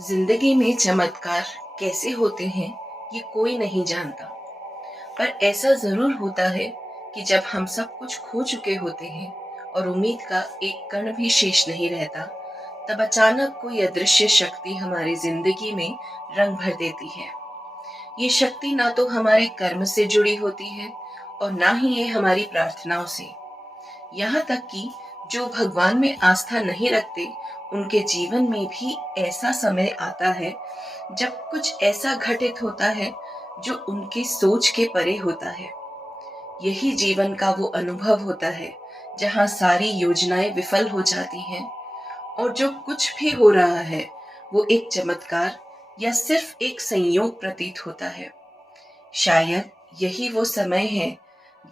जिंदगी में चमत्कार कैसे होते हैं ये कोई नहीं जानता। पर ऐसा जरूर होता है कि जब हम सब कुछ खो चुके होते हैं और उम्मीद का एक कण भी शेष नहीं रहता, तब अचानक कोई अदृश्य शक्ति हमारी जिंदगी में रंग भर देती है। ये शक्ति ना तो हमारे कर्म से जुड़ी होती है और ना ही ये हमारी प्रार्थनाओं से। यहाँ तक कि जो भगवान में आस्था नहीं रखते, उनके जीवन में भी ऐसा समय आता है जब कुछ ऐसा घटित होता है जो उनकी सोच के परे होता है। यही जीवन का वो अनुभव होता है जहाँ सारी योजनाएं विफल हो जाती हैं और जो कुछ भी हो रहा है वो एक चमत्कार या सिर्फ एक संयोग प्रतीत होता है। शायद यही वो समय है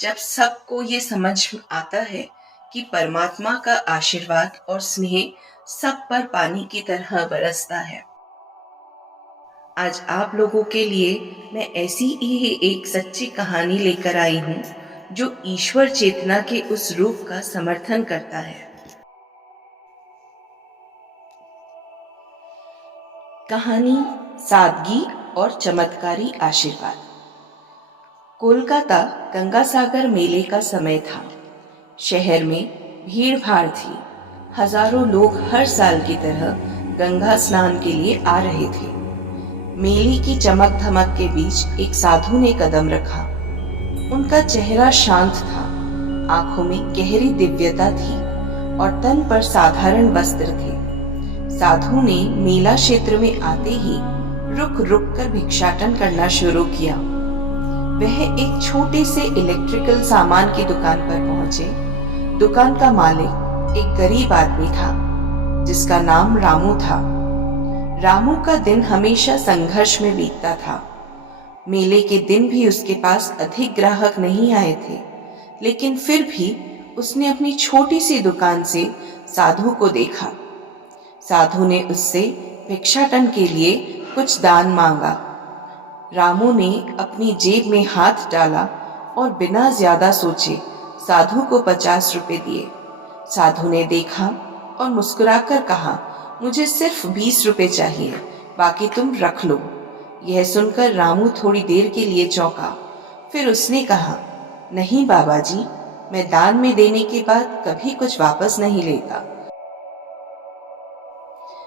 जब सबको ये समझ आता है कि परमात्मा का आशीर्वाद और स्नेह सब पर पानी की तरह बरसता है। आज आप लोगों के लिए मैं ऐसी ही एक सच्ची कहानी लेकर आई हूँ जो ईश्वर चेतना के उस रूप का समर्थन करता है। कहानी सादगी और चमत्कारी आशीर्वाद। कोलकाता गंगासागर मेले का समय था। शहर में भीड़ भाड़ थी। हजारों लोग हर साल की तरह गंगा स्नान के लिए आ रहे थे। मेले की चमक धमक के बीच एक साधु ने कदम रखा। उनका चेहरा शांत था, आंखों में गहरी दिव्यता थी और तन पर साधारण वस्त्र थे। साधु ने मेला क्षेत्र में आते ही रुक रुक कर भिक्षाटन करना शुरू किया। वह एक छोटे से इलेक्ट्रिकल सामान की दुकान पर पहुंचे। दुकान का मालिक एक गरीब आदमी था जिसका नाम रामू था। रामू का दिन हमेशा संघर्ष में बीतता था। मेले के दिन भी उसके पास अधिक ग्राहक नहीं आए थे, लेकिन फिर भी उसने अपनी छोटी सी दुकान से साधु को देखा। साधु ने उससे भिक्षाटन के लिए कुछ दान मांगा। रामू ने अपनी जेब में हाथ डाला और बिना ज्यादा सोचे साधु को 50 रुपए दिए। साधु ने देखा और मुस्कुराकर कहा, मुझे सिर्फ 20 रुपए चाहिए, बाकी तुम रख लो। यह सुनकर रामू थोड़ी देर के लिए चौंका। फिर उसने कहा, नहीं बाबा जी, मैं दान में देने के बाद कभी कुछ वापस नहीं लेता।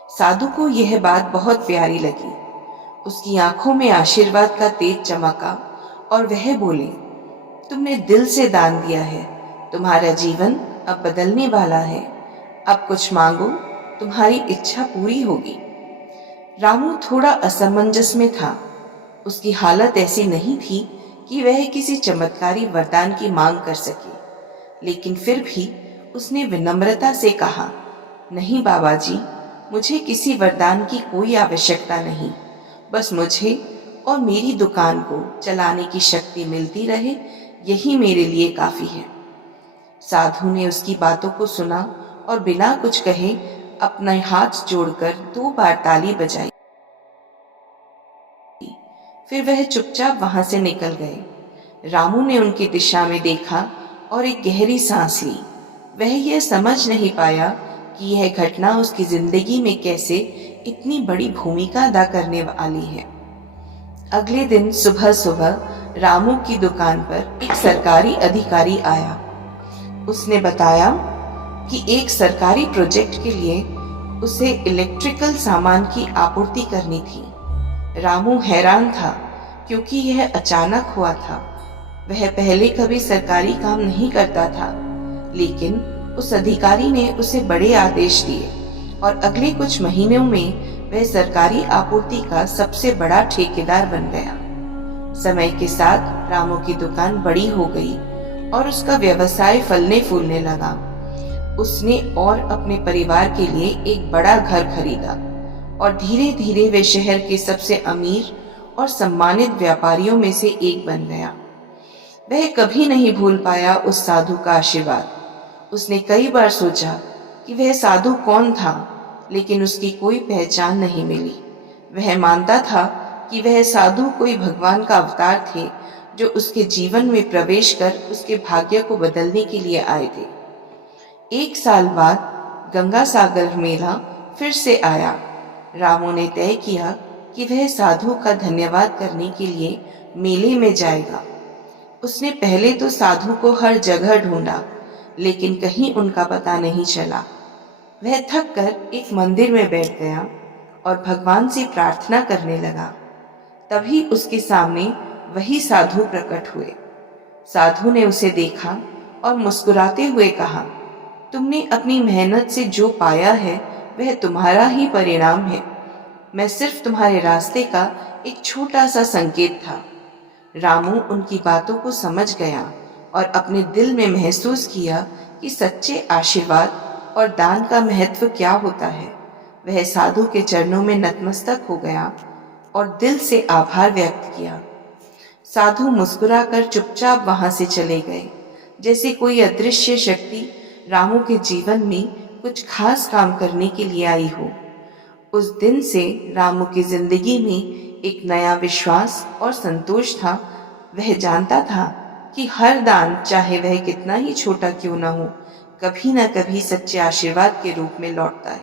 साधु को यह बात बहुत प्यारी लगी। उसकी आंखों में आशीर्वाद का तेज चमका और वह बोले, तुमने दिल से दान दिया है, तुम्हारा जीवन अब बदलने वाला है। अब कुछ मांगो, तुम्हारी इच्छा पूरी होगी। रामू थोड़ा असमंजस में था। उसकी हालत ऐसी नहीं थी कि वह किसी चमत्कारी वरदान की मांग कर सके, लेकिन फिर भी उसने विनम्रता से कहा, नहीं बाबा जी, मुझे किसी वरदान की कोई आवश्यकता नहीं। बस मुझे और मेरी दुकान को चलाने की शक्ति मिलती रहे, यही मेरे लिए काफी है। साधु ने उसकी बातों को सुना और बिना कुछ कहे अपना हाथ जोड़कर 2 बार ताली बजाई। फिर वह चुपचाप वहां से निकल गए। रामू ने उनकी दिशा में देखा और एक गहरी सांस ली। वह यह समझ नहीं पाया कि यह घटना उसकी जिंदगी में कैसे इतनी बड़ी भूमिका अदा करने वाली है। अगले दिन सुबह सुबह रामू की दुकान पर एक सरकारी अधिकारी आया। उसने बताया कि एक सरकारी प्रोजेक्ट के लिए उसे इलेक्ट्रिकल सामान की आपूर्ति करनी थी। रामू हैरान था क्योंकि यह अचानक हुआ था। वह पहले कभी सरकारी काम नहीं करता था, लेकिन उस अधिकारी ने उसे बड़े आदेश दिए और अगले कुछ महीनों में वह सरकारी आपूर्ति का सबसे बड़ा ठेकेदार बन गया। समय के साथ रामू की दुकान बड़ी हो गई और उसका व्यवसाय फलने फूलने लगा। उसने और अपने परिवार के लिए एक बड़ा घर खरीदा और धीरे धीरे वे शहर के सबसे अमीर और सम्मानित व्यापारियों में से एक बन गया। वह कभी नहीं भूल पाया उस साधु का आशीर्वाद। उसने कई बार सोचा कि वह साधु कौन था, लेकिन उसकी कोई पहचान नहीं मिली। वह मानता था कि वह साधु कोई भगवान का अवतार थे जो उसके जीवन में प्रवेश कर उसके भाग्य को बदलने के लिए आए थे। 1 साल बाद गंगा सागर मेला फिर से आया। रामू ने तय किया कि वह साधु का धन्यवाद करने के लिए मेले में जाएगा। उसने पहले तो साधु को हर जगह ढूंढा, लेकिन कहीं उनका पता नहीं चला। वह थक कर एक मंदिर में बैठ गया और भगवान से प्रार्थना करने लगा। तभी उसके सामने वही साधु प्रकट हुए। साधु ने उसे देखा और मुस्कुराते हुए कहा, तुमने अपनी मेहनत से जो पाया है वह तुम्हारा ही परिणाम है। मैं सिर्फ तुम्हारे रास्ते का एक छोटा सा संकेत था। रामू उनकी बातों को समझ गया और अपने दिल में महसूस किया कि सच्चे आशीर्वाद और दान का महत्व क्या होता है। वह साधु के चरणों में नतमस्तक हो गया और दिल से आभार व्यक्त किया। साधु मुस्कुराकर चुपचाप वहां से चले गए, जैसे कोई अदृश्य शक्ति रामू के जीवन में कुछ खास काम करने के लिए आई हो। उस दिन से रामू की जिंदगी में एक नया विश्वास और संतोष था। वह जानता था कि हर दान, चाहे वह कितना ही छोटा क्यों न हो, कभी न कभी सच्चे आशीर्वाद के रूप में लौटता है।